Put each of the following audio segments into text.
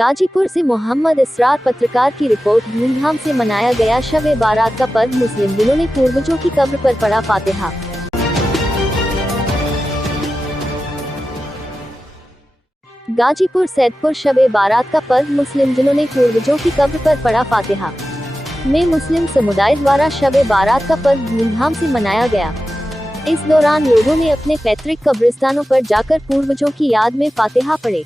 गाजीपुर से मोहम्मद इसरार पत्रकार की रिपोर्ट। धूमधाम से मनाया गया शब-ए बारात का पर्व। मुस्लिम दिलों ने पूर्वजों की कब्र पर पढ़ा फातिहा। गाजीपुर सैदपुर शब-ए बारात का पर्व। मुस्लिम दिलों ने पूर्वजों की कब्र पर पढ़ा फातिहा में मुस्लिम समुदाय द्वारा शब-ए बारात का पर्व धूमधाम से मनाया गया। इस दौरान लोगों ने अपने पैतृक कब्रिस्तानों पर जाकर पूर्वजों की याद में फातिहा पढ़े।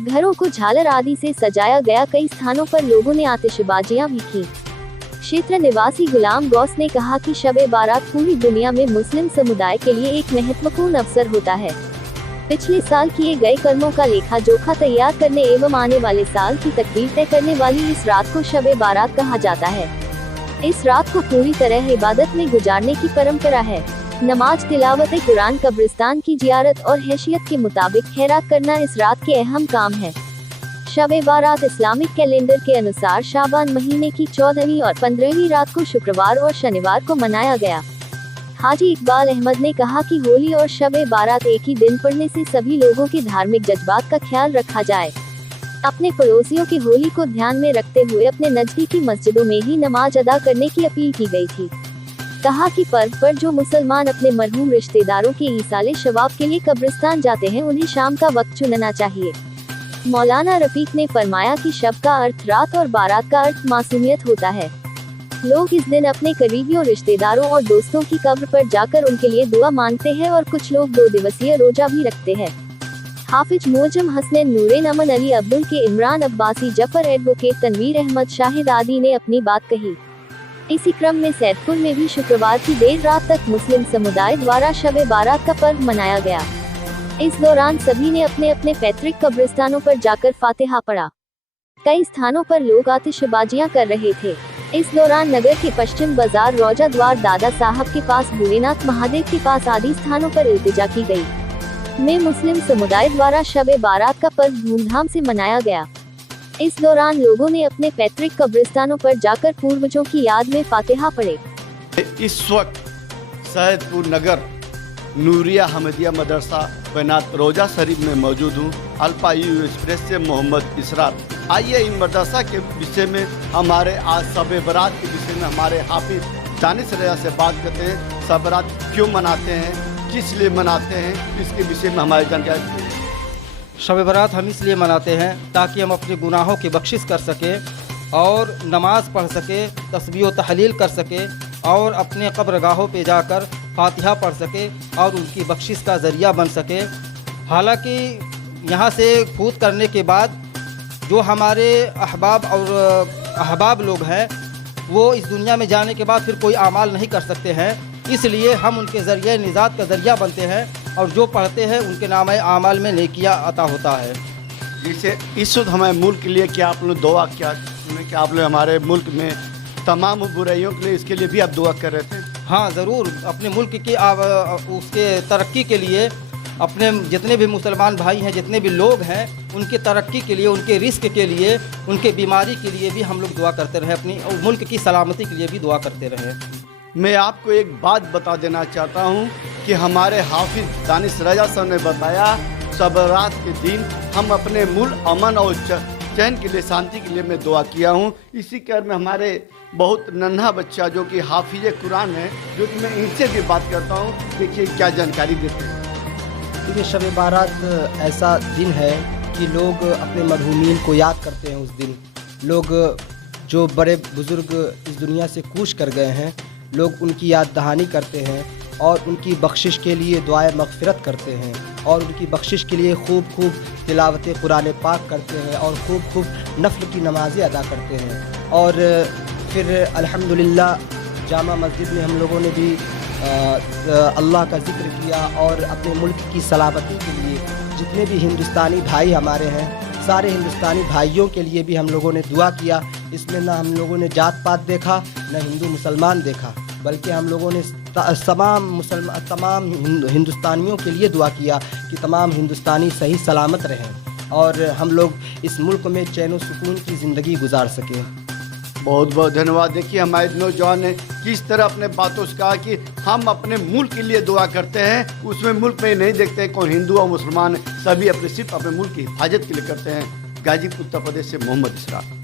घरों को झालर आदि से सजाया गया। कई स्थानों पर लोगों ने आतिशबाजियां भी की। क्षेत्र निवासी गुलाम गौस ने कहा कि शब-ए बारात पूरी दुनिया में मुस्लिम समुदाय के लिए एक महत्वपूर्ण अवसर होता है। पिछले साल किए गए कर्मों का लेखा जोखा तैयार करने एवं आने वाले साल की तकदीर तय करने वाली इस रात को शब-ए बारात कहा जाता है। इस रात को पूरी तरह इबादत में गुजारने की परंपरा है। नमाज, तिलावत कुरान, कब्रिस्तान की जियारत और हैसियत के मुताबिक खैरात करना इस रात के अहम काम है। शब-ए बारात इस्लामिक कैलेंडर के अनुसार शाबान महीने की 14वीं और 15वीं रात को शुक्रवार और शनिवार को मनाया गया। हाजी इकबाल अहमद ने कहा कि होली और शब-ए बारात एक ही दिन पड़ने से सभी लोगों के धार्मिक जज्बात का ख्याल रखा जाए। अपने पड़ोसियों की होली को ध्यान में रखते हुए अपने नजदीकी मस्जिदों में ही नमाज अदा करने की अपील की गई थी। कहा कि पर्व पर जो मुसलमान अपने मरहूम रिश्तेदारों के ईसाले शवाब के लिए कब्रिस्तान जाते हैं, उन्हें शाम का वक्त चुनना चाहिए। मौलाना रफीक ने फरमाया कि शब का अर्थ रात और बारात का अर्थ मासूमियत होता है। लोग इस दिन अपने करीबियों, रिश्तेदारों और दोस्तों की कब्र पर जाकर उनके लिए दुआ मांगते हैं और कुछ लोग 2 दिवसीय रोजा भी रखते हैं। हाफिज मोजम हसनैन, नूरेन, अमन अली अब्दुल के, इमरान अब्बासी, जफर, एडवोकेट तनवीर अहमद, शाहिद आदि ने अपनी बात कही। इसी क्रम में सैदपुर में भी शुक्रवार की देर रात तक मुस्लिम समुदाय द्वारा शब-ए बारात का पर्व मनाया गया। इस दौरान सभी ने अपने अपने पैतृक कब्रिस्तानों पर जाकर फातिहा पढ़ा। कई स्थानों पर लोग आतिशबाजियां कर रहे थे। इस दौरान नगर के पश्चिम बाजार, रोजा द्वार, दादा साहब के पास, भोलेनाथ महादेव के पास आदि स्थानों पर इल्तिजा की गई। में मुस्लिम समुदाय द्वारा शब-ए बारात का पर्व धूमधाम से मनाया गया। इस दौरान लोगों ने अपने पैतृक कब्रिस्तानों पर जाकर पूर्वजों की याद में फातिहा पढ़े। इस वक्त सैदपुर नगर नूरिया हमदिया मदरसा बैनात रोजा शरीफ में मौजूद हूँ। अल्पायु एक्सप्रेस से मोहम्मद इसरार। आइए इन मदरसा के विषय में, हमारे आज शब-ए बारात के विषय में हमारे हाफिज दानिश रजा से बात करते हैं। शब बारात क्यों मनाते हैं, किस लिए मनाते हैं, इसके विषय में हमारी जानकारी। शब-ए बारात हम इसलिए मनाते हैं ताकि हम अपने गुनाहों की बख्शिश कर सकें और नमाज पढ़ सके, तस्बीह व तहलील कर सके और अपने कब्रगाहों पे जाकर फातिहा पढ़ सके और उनकी बख्शिश का ज़रिया बन सके। हालांकि यहाँ से फूत करने के बाद जो हमारे अहबाब लोग हैं, वो इस दुनिया में जाने के बाद फिर कोई आमाल नहीं कर सकते हैं। इसलिए हम उनके ज़रिए निजात का ज़रिया बनते हैं और जो पढ़ते हैं उनके नाम आमाल में नेकिया अता होता है। जिससे इस वक्त हमारे मुल्क के लिए क्या आप लोग दुआ क्या आप लोग हमारे मुल्क में तमाम बुराइयों के लिए, इसके लिए भी आप दुआ कर रहे थे? हाँ ज़रूर, अपने मुल्क की उसके तरक्की के लिए, अपने जितने भी मुसलमान भाई हैं, जितने भी लोग हैं, उनकी तरक्की के लिए, उनके रिस्क के लिए, उनके बीमारी के लिए भी हम लोग दुआ करते रहे। अपनी मुल्क की सलामती के लिए भी दुआ करते रहे। मैं आपको एक बात बता देना चाहता हूँ कि हमारे हाफिज दानिश रजा साहब ने बताया, शब बारात के दिन हम अपने मुल्क अमन और चैन के लिए, शांति के लिए मैं दुआ किया हूँ। इसी क्रम में हमारे बहुत नन्हा बच्चा जो कि हाफिज कुरान है, जो कि मैं इनसे भी बात करता हूँ, देखिए क्या जानकारी देते हैं। देखिए, शब-ए बारात ऐसा दिन है कि लोग अपने मरहूमीन को याद करते हैं। उस दिन लोग जो बड़े बुज़ुर्ग इस दुनिया से कूच कर गए हैं, लोग उनकी याद दहानी करते हैं और उनकी बख्शिश के लिए दुआए मग़फ़िरत करते हैं और उनकी बख्शिश के लिए खूब तिलावत कुरान पाक करते हैं और खूब नफ्ल की नमाज़ें अदा करते हैं। और फिर अल्हम्दुलिल्लाह जामा मस्जिद में हम लोगों ने भी अल्लाह का ज़िक्र किया और अपने मुल्क की सलामती के लिए जितने भी हिंदुस्तानी भाई हमारे हैं, सारे हिंदुस्तानी भाइयों के लिए भी हम लोगों ने दुआ किया। इसमें ना हम लोगों ने जात पात देखा, न हिंदू मुसलमान देखा, बल्कि हम लोगों ने तमाम हिंदुस्तानियों के लिए दुआ किया कि तमाम हिंदुस्तानी सही सलामत रहें और हम लोग इस मुल्क में चैन व सुकून की ज़िंदगी गुजार सकें। बहुत बहुत धन्यवाद। देखिए हमारे नौजवान ने किस तरह अपने बातों से कहा कि हम अपने मुल्क के लिए दुआ करते हैं, उसमें मुल्क में नहीं देखते कौन हिंदू और मुसलमान, सभी अपने सिर्फ अपने मुल्क की हिफाजत के लिए करते हैं। गाजीपुर उत्तर प्रदेश से मोहम्मद इसरार।